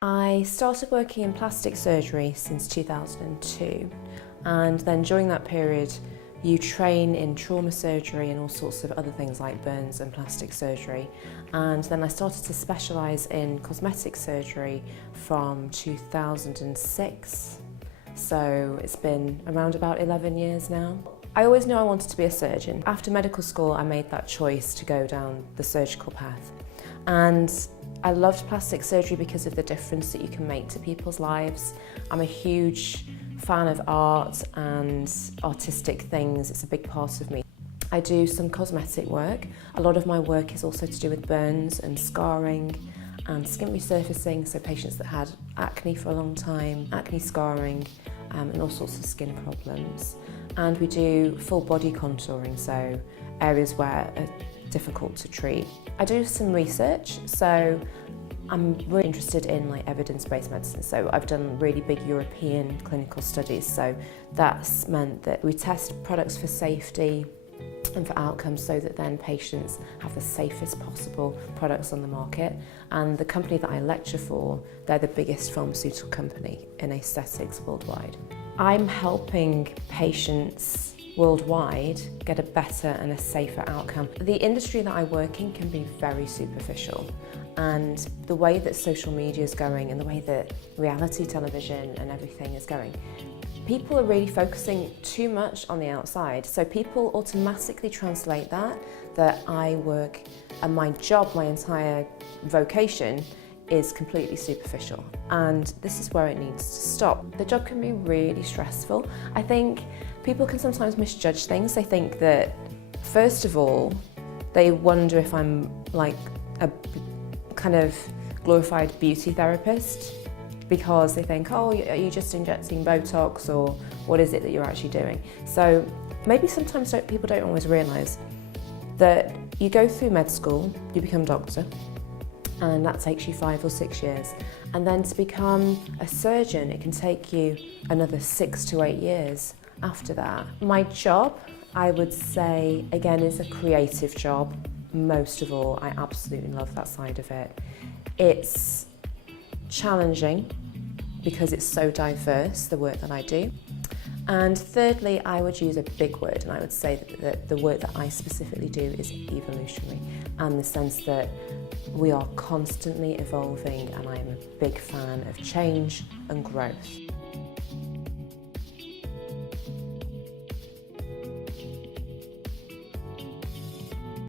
I started working in plastic surgery since 2002, and then during that period you train in trauma surgery and all sorts of other things like burns and plastic surgery, and then I started to specialise in cosmetic surgery from 2006, so it's been around about 11 years now. I always knew I wanted to be a surgeon. After medical school I made that choice to go down the surgical path, and I loved plastic surgery because of the difference that you can make to people's lives. I'm a huge fan of art and artistic things. It's a big part of me. I do some cosmetic work. A lot of my work is also to do with burns and scarring and skin resurfacing, so patients that had acne for a long time, acne scarring, and all sorts of skin problems. And we do full body contouring, so areas where are difficult to treat. I do some research, so I'm really interested in evidence-based medicine, so I've done really big European clinical studies, so that's meant that we test products for safety and for outcomes so that then patients have the safest possible products on the market. And the company that I lecture for, they're the biggest pharmaceutical company in aesthetics worldwide. I'm helping patients worldwide get a better and a safer outcome. The industry that I work in can be very superficial, and the way that social media is going and the way that reality television and everything is going, people are really focusing too much on the outside, so people automatically translate that I work and my job, my entire vocation is completely superficial, and this is where it needs to stop. The job can be really stressful. I think people can sometimes misjudge things. They think that, first of all, they wonder if I'm like a kind of glorified beauty therapist, because they think, oh, are you just injecting Botox, or what is it that you're actually doing? So maybe sometimes people don't always realise that you go through med school, you become a doctor, and that takes you 5 or 6 years. And then to become a surgeon, it can take you another 6 to 8 years after that. My job, I would say, again, is a creative job. Most of all, I absolutely love that side of it. It's challenging because it's so diverse, the work that I do. And thirdly, I would use a big word, and I would say that the work that I specifically do is evolutionary, and the sense that we are constantly evolving, and I'm a big fan of change and growth.